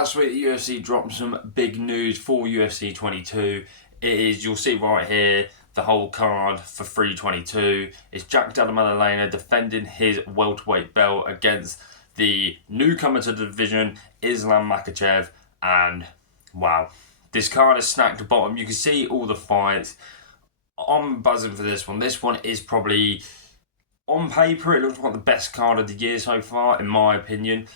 Last week, the UFC dropped some big news for UFC 22. You'll see right here, the whole card for 322 is Jack Della Maddalena defending his welterweight belt against the newcomer to the division, Islam Makhachev. And wow, this card is stacked to bottom. You can see all the fights. I'm buzzing for this one. This one is probably, on paper, it looks like the best card of the year so far, in my opinion.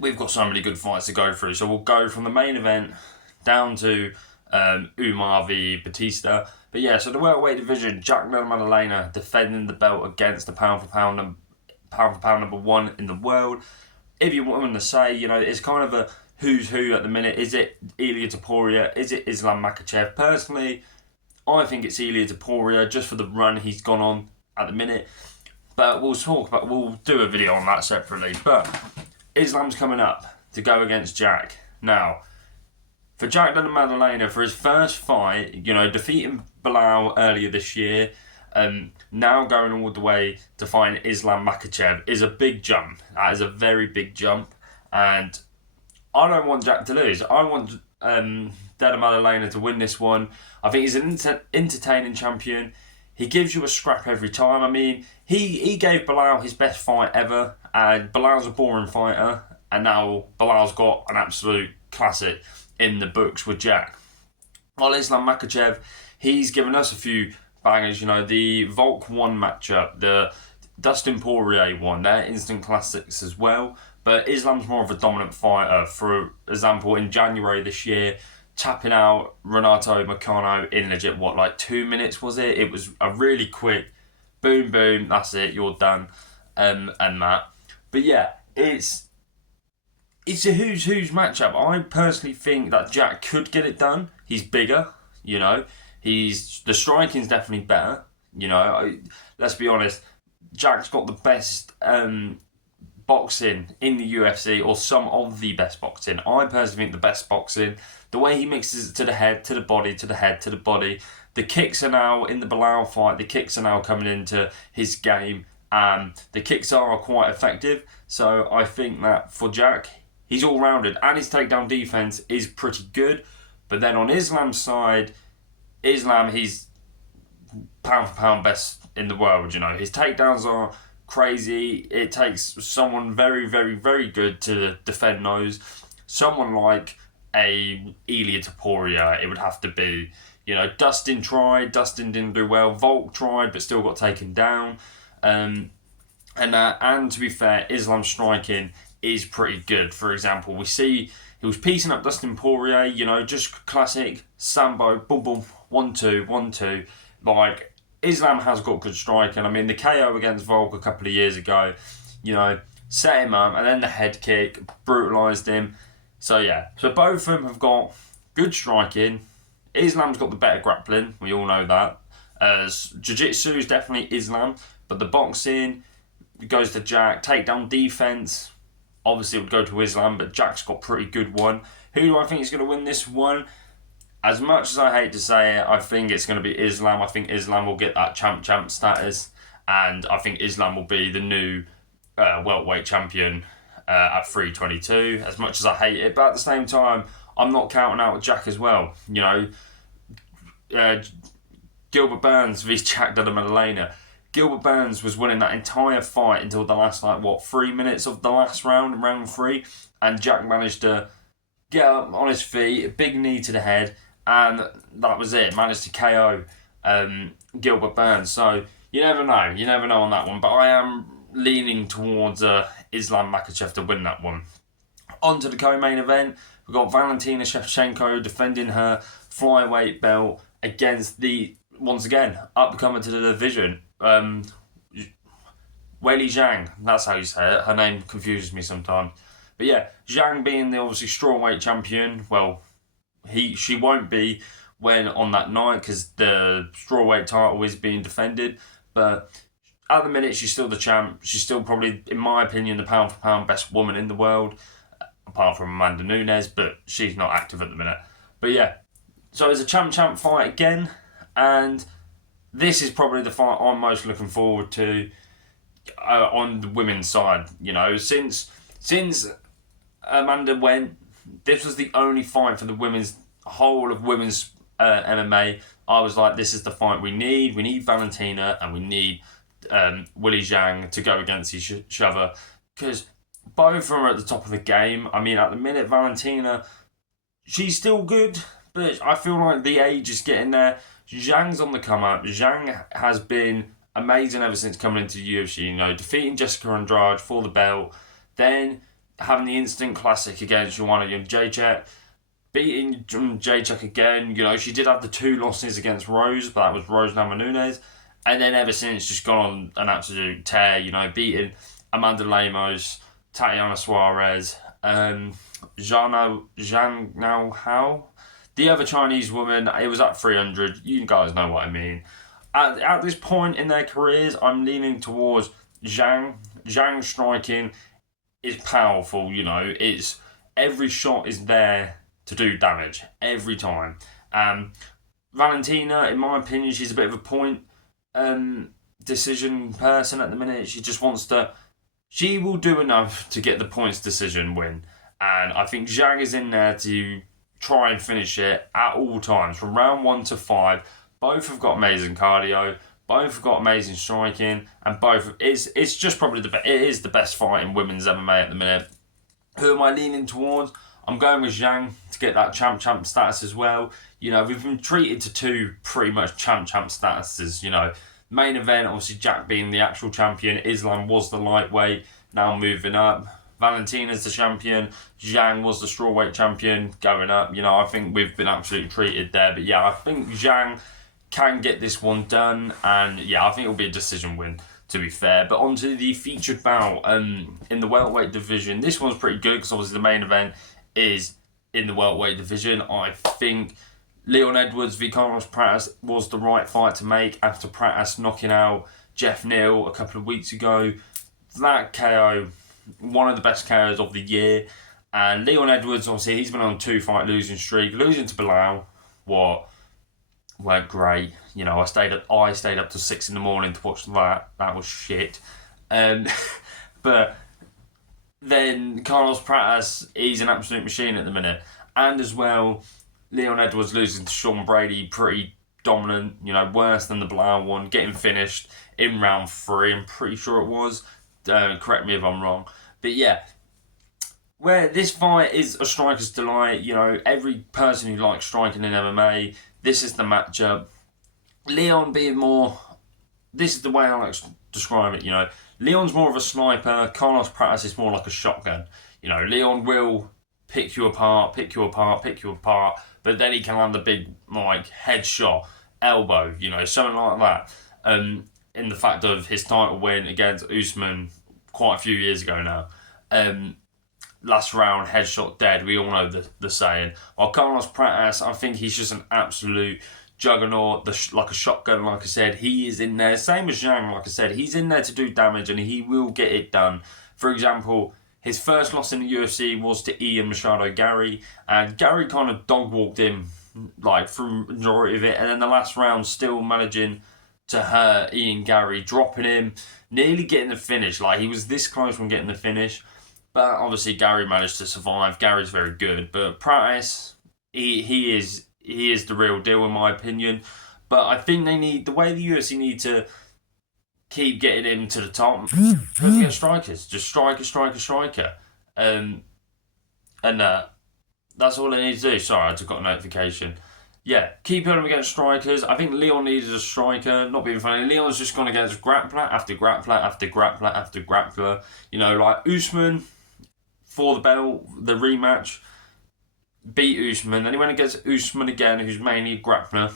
We've got so many good fights to go through. So we'll go from the main event down to Umar v Batista. But yeah, so the welterweight division, Jack Della Maddalena defending the belt against the pound for pound number one in the world. If you want to say, it's kind of a who's who at the minute. Is it Ilia Topuria? Is it Islam Makhachev? Personally, I think it's Ilia Topuria just for the run he's gone on at the minute. But we'll do a video on that separately. But Islam's coming up to go against Jack. Now, for Jack Della Maddalena, for his first fight, defeating Belal earlier this year, now going all the way to find Islam Makhachev is a big jump. That is a very big jump. And I don't want Jack to lose. I want Della Maddalena to win this one. I think he's an entertaining champion. He gives you a scrap every time. I mean, he gave Belal his best fight ever, and Belal's a boring fighter, and now Belal's got an absolute classic in the books with Jack. While Islam Makhachev, he's given us a few bangers, the Volk 1 matchup, the Dustin Poirier one, they're instant classics as well, but Islam's more of a dominant fighter. For example, in January this year, tapping out Renato Moicano in legit, 2 minutes was it? It was a really quick boom, boom, that's it, you're done, and that. But yeah, it's a who's matchup. I personally think that Jack could get it done. He's bigger, the striking's definitely better, let's be honest, Jack's got the best boxing in the UFC, or some of the best boxing. I personally think the best boxing. The way he mixes it to the head, to the body, to the head, to the body. The kicks are now, in the Belal fight, the kicks are now coming into his game. The kicks are quite effective. So I think that for Jack, he's all-rounded. And his takedown defense is pretty good. But then on Islam's side, he's pound for pound best in the world. His takedowns are crazy. It takes someone very, very, very good to defend those. Someone like a Ilia Topuria, it would have to be. Dustin tried. Dustin didn't do well. Volk tried, but still got taken down. And to be fair, Islam's striking is pretty good. For example, we see he was piecing up Dustin Poirier. Just classic Sambo, boom, boom, 1-2, 1-2. Islam has got good striking. I mean, the KO against Volk a couple of years ago, set him up, and then the head kick, brutalised him. So yeah, so both of them have got good striking. Islam's got the better grappling, we all know that. Jiu-Jitsu is definitely Islam, but the boxing goes to Jack. Takedown defense, obviously it would go to Islam, but Jack's got pretty good one. Who do I think is going to win this one? As much as I hate to say it, I think it's going to be Islam. I think Islam will get that champ status, and I think Islam will be the new welterweight champion at 322. As much as I hate it, but at the same time, I'm not counting out Jack as well. Gilbert Burns v Jack Della Maddalena. Gilbert Burns was winning that entire fight until the last 3 minutes of the last round, round 3, and Jack managed to get up on his feet, a big knee to the head, and that was it. Managed to KO Gilbert Burns. So you never know on that one. But I am leaning towards Islam Makhachev to win that one. On to the co-main event. We've got Valentina Shevchenko defending her flyweight belt against the, once again, up-and-comer to the division, Weili Zhang. That's how you say it. Her name confuses me sometimes. But yeah, Zhang being the obviously strawweight champion, well, she won't be when on that night because the strawweight title is being defended. But at the minute, she's still the champ. She's still probably, in my opinion, the pound for pound best woman in the world, apart from Amanda Nunes, but she's not active at the minute. But yeah, so it's a champ fight again, and this is probably the fight I'm most looking forward to on the women's side. Since Amanda went. This was the only fight for the whole of women's MMA. I was like, this is the fight we need. We need Valentina and we need Willie Zhang to go against each other, because both of them are at the top of the game. I mean, at the minute, Valentina, she's still good, but I feel like the age is getting there. Zhang's on the come up. Zhang has been amazing ever since coming into the UFC. You know, defeating Jessica Andrade for the belt, then having the instant classic against Joanna Jędrzejczyk, beating Jędrzejczyk again. You know, she did have the 2 losses against Rose, but that was Rose Namajunas. And then ever since, just gone on an absolute tear. You know, beating Amanda Lemos, Tatiana Suarez, Zhang Nao Hao, the other Chinese woman. It was at 300. You guys know what I mean. At this point in their careers, I'm leaning towards Zhang. Zhang's striking is powerful. You know, it's every shot is there to do damage every time. Valentina, in my opinion, she's a bit of a point decision person at the minute. She just wants to. She will do enough to get the points decision win, and I think Zhang is in there to try and finish it at all times from round 1 to 5. Both have got amazing cardio. Both have got amazing striking, and both it's just probably it is the best fight in women's MMA at the minute. Who am I leaning towards? I'm going with Zhang to get that champ status as well. You know, we've been treated to 2 pretty much champ statuses. You know, main event, obviously Jack being the actual champion, Islam was the lightweight, now moving up. Valentina's the champion, Zhang was the strawweight champion, going up. You know, I think we've been absolutely treated there. But yeah, I think Zhang can get this one done, and yeah, I think it'll be a decision win, to be fair. But onto the featured bout in the welterweight division. This one's pretty good because obviously the main event is in the welterweight division. I think Leon Edwards v Carlos Pratas was the right fight to make after Pratas knocking out Jeff Neal a couple of weeks ago. That KO, one of the best KOs of the year. And Leon Edwards, obviously, he's been on a 2-fight losing streak. Losing to Bilal, weren't great. You know, I stayed up till 6 in the morning to watch that. That was shit. But then Carlos Pratas, he's an absolute machine at the minute. And as well, Leon Edwards losing to Sean Brady, pretty dominant, you know, worse than the Bilal one, getting finished in round 3, I'm pretty sure it was. Correct me if I'm wrong. But yeah, where this fight is a striker's delight, you know, every person who likes striking in MMA, this is the matchup. Leon being more, this is the way I like to describe it, you know. Leon's more of a sniper, Carlos Pratas is more like a shotgun. You know, Leon will pick you apart, but then he can land a big, like, headshot, elbow, you know, something like that. In the fact of his title win against Usman quite a few years ago now. Last round, headshot dead, we all know the saying. While Carlos Pratas, I think he's just an absolute juggernaut, like a shotgun, like I said. He is in there, same as Zhang, like I said, he's in there to do damage and he will get it done. For example, his first loss in the UFC was to Ian Machado Gary, and Gary kind of dog-walked him like through the majority of it, and then the last round still managing to hurt Ian Gary, dropping him, nearly getting the finish. Like, he was this close from getting the finish, but obviously Gary managed to survive. Gary's very good, but Pratas, he is the real deal in my opinion. But I think they need, the way the UFC need to keep getting him to the top, because get strikers, just striker. And that's all they need to do. Sorry, I just got a notification. Yeah, keep him against strikers. I think Leon needed a striker. Not being funny, Leon's just gone against grappler after grappler. You know, like Usman for the belt, the rematch, beat Usman. Then he went against Usman again, who's mainly a grappler,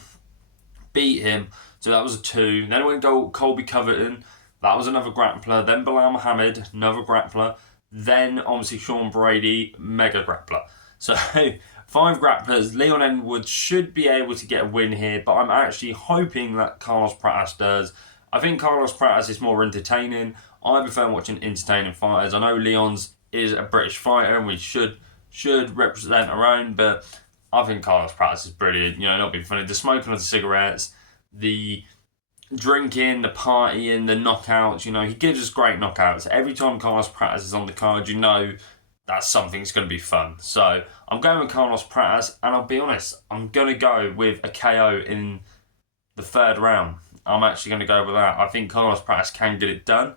beat him. So that was a 2. Then he went go Colby Covington. That was another grappler. Then Bilal Muhammad, another grappler. Then obviously Sean Brady, mega grappler. So 5 grapplers. Leon Edwards should be able to get a win here, but I'm actually hoping that Carlos Pratas does. I think Carlos Pratas is more entertaining. I prefer watching entertaining fighters. I know Leon's is a British fighter and we should represent our own, but I think Carlos Pratas is brilliant. You know, not being funny. The smoking of the cigarettes, the drinking, the partying, the knockouts, you know, he gives us great knockouts. Every time Carlos Pratas is on the card, you know that's something that's going to be fun. So I'm going with Carlos Pratas, and I'll be honest, I'm going to go with a KO in the third round. I'm actually going to go with that. I think Carlos Pratas can get it done.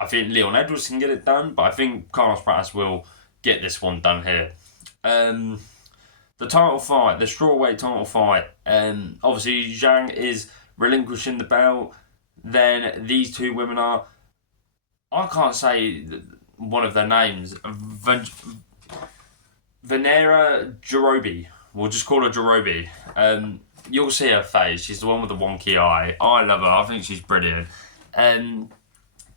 I think Leon Edwards can get it done, but I think Carlos Pratas will get this one done here. The title fight, the strawweight title fight, obviously Zhang is relinquishing the belt. Then these two women are, I can't say one of their names, Venera Jarobi. We'll just call her Jarobi. You'll see her face. She's the one with the wonky eye. I love her. I think she's brilliant.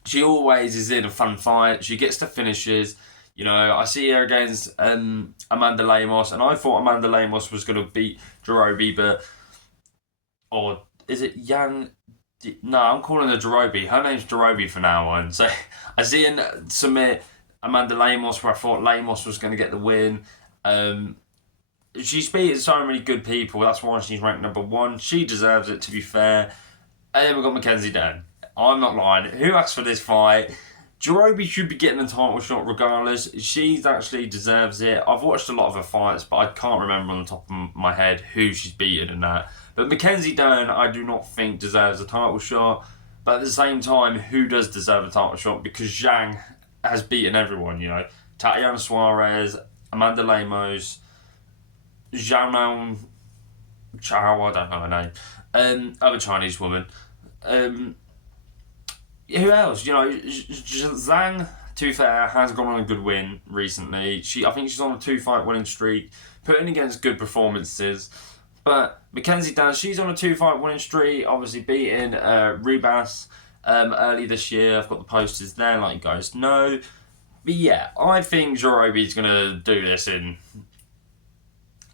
She always is in a fun fight. She gets the finishes. You know, I see her against Amanda Lemos, and I thought Amanda Lemos was going to beat Jarobi, but... Or is it Yang... No, I'm calling her Jarobi. Her name's Jarobi for now on. So I see her submit Amanda Lemos, where I thought Lemos was going to get the win. She's beaten so many good people. That's why she's ranked number 1. She deserves it, to be fair. And then we've got Mackenzie Dern. I'm not lying. Who asked for this fight? Jarobi should be getting the title shot regardless. She actually deserves it. I've watched a lot of her fights, but I can't remember on the top of my head who she's beaten in that. But Mackenzie Dern, I do not think deserves a title shot. But at the same time, who does deserve a title shot? Because Zhang has beaten everyone, you know. Tatiana Suarez, Amanda Lemos, Zhao Chao, I don't know her name. Other Chinese woman. Who else? You know, Zhang, to be fair, has gone on a good win recently. I think she's on a 2-fight winning streak, putting against good performances. But Mackenzie Dern, she's on a 2-fight winning streak, obviously beating Ribas early this year. I've got the posters there, like you guys know. But yeah, I think Jarobi's going to do this in,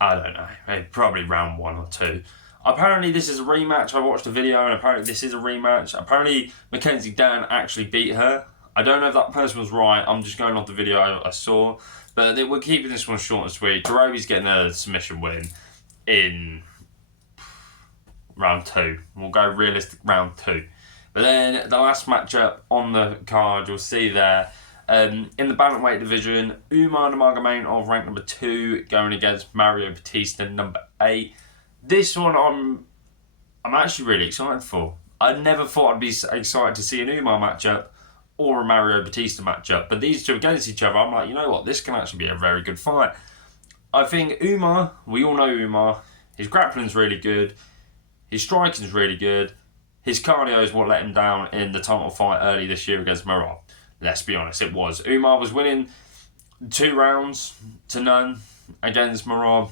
I don't know, maybe probably round 1 or 2. Apparently this is a rematch. I watched a video and apparently this is a rematch. Apparently Mackenzie Dern actually beat her. I don't know if that person was right. I'm just going off the video I saw. But we're keeping this one short and sweet. Jarobi's getting a submission win in round 2. We'll go realistic round 2. But then the last matchup on the card, you'll see there, in the bantamweight division, Umar Nurmagomedov, ranked number 2, going against Mario Batista, number 8. This one I'm actually really excited for. I never thought I'd be excited to see an Umar matchup or a Mario Batista matchup, but these two against each other, I'm like, you know what, this can actually be a very good fight. I think Umar, we all know Umar, his grappling's really good, his striking's really good, his cardio is what let him down in the title fight early this year against Merab. Let's be honest, it was. Umar was winning 2 rounds to none against Merab.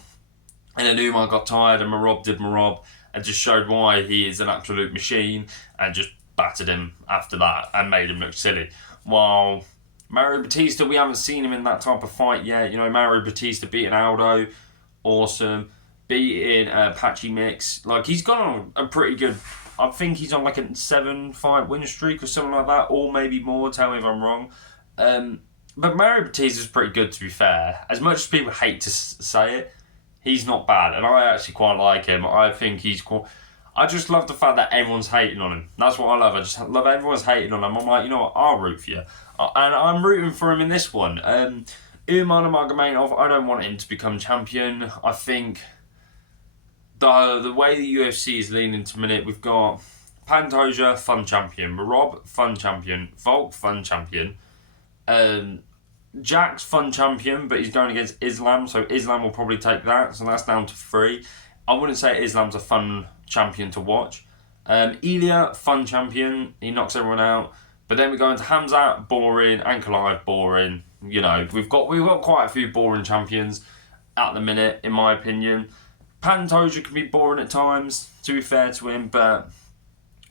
And then Umar got tired and Merab did Merab and just showed why he is an absolute machine and just battered him after that and made him look silly. While Mario Batista, we haven't seen him in that type of fight yet. You know, Mario Batista beating Aldo, awesome. Beating Patchy Mix. Like, he's gone on a pretty good... I think he's on like a 7-fight win streak or something like that, or maybe more, tell me if I'm wrong. But Mario Batista's pretty good, to be fair. As much as people hate to say it, he's not bad, and I actually quite like him. I think he's cool. I just love the fact that everyone's hating on him. That's what I love. I just love everyone's hating on him. I'm like, you know what, I'll root for you. And I'm rooting for him in this one. Umar Nurmagomedov, I don't want him to become champion. I think the way the UFC is leaning to minute, we've got Pantoja, fun champion. Merab, fun champion. Volk, fun champion. Jack's fun champion, but he's going against Islam, so Islam will probably take that, so that's down to 3. I wouldn't say Islam's a fun champion to watch. Ilya, fun champion, he knocks everyone out. But then we go into Hamzat, boring, Ankalaev, boring. You know, we've got quite a few boring champions at the minute, in my opinion. Pantoja can be boring at times, to be fair to him, but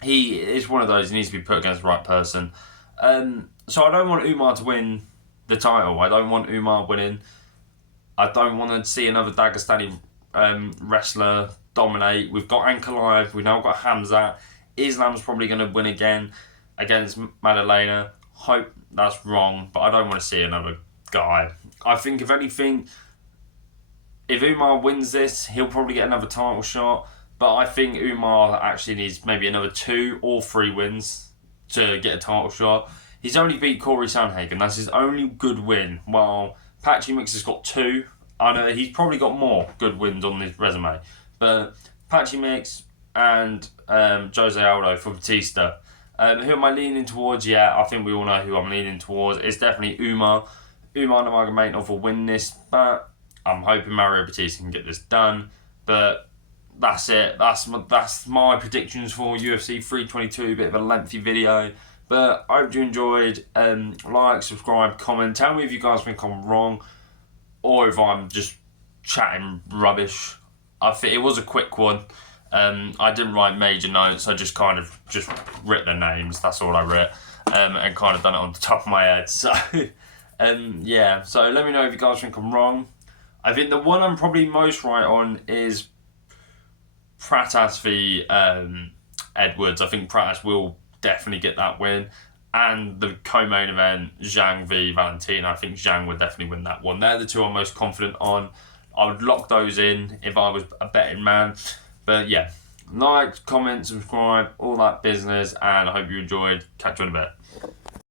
he is one of those, he needs to be put against the right person. So I don't want Umar to win the title. I don't want Umar winning. I don't want to see another Dagestani wrestler dominate. We've got Ankalaev. We've now got Hamzat. Islam's probably going to win again against Madalena. Hope that's wrong, but I don't want to see another guy. I think, if anything, if Umar wins this, he'll probably get another title shot. But I think Umar actually needs maybe another 2 or 3 wins to get a title shot. He's only beat Corey Sandhagen. That's his only good win. While Patchy Mix has got 2. I know he's probably got more good wins on his resume, but Patchy Mix and Jose Aldo for Batista. Who am I leaning towards? Yeah, I think we all know who I'm leaning towards. It's definitely Umar. Umar Nurmagomedov will win this, but I'm hoping Mario Batista can get this done. But that's it. That's my predictions for UFC 322. Bit of a lengthy video, but I hope you enjoyed. Like, subscribe, comment. Tell me if you guys think I'm wrong or if I'm just chatting rubbish. I think it was a quick one. I didn't write major notes. I just kind of just writ the names. That's all I wrote, and kind of done it on the top of my head. So, yeah. So let me know if you guys think I'm wrong. I think the one I'm probably most right on is Pratas v Edwards. I think Pratas will definitely get that win. And the co-main event, Zhang v Valentina, I think Zhang would definitely win that one. They're the two I'm most confident on. I would lock those in if I was a betting man. But yeah, like, comment, subscribe, all that business, and I hope you enjoyed. Catch you in a bit.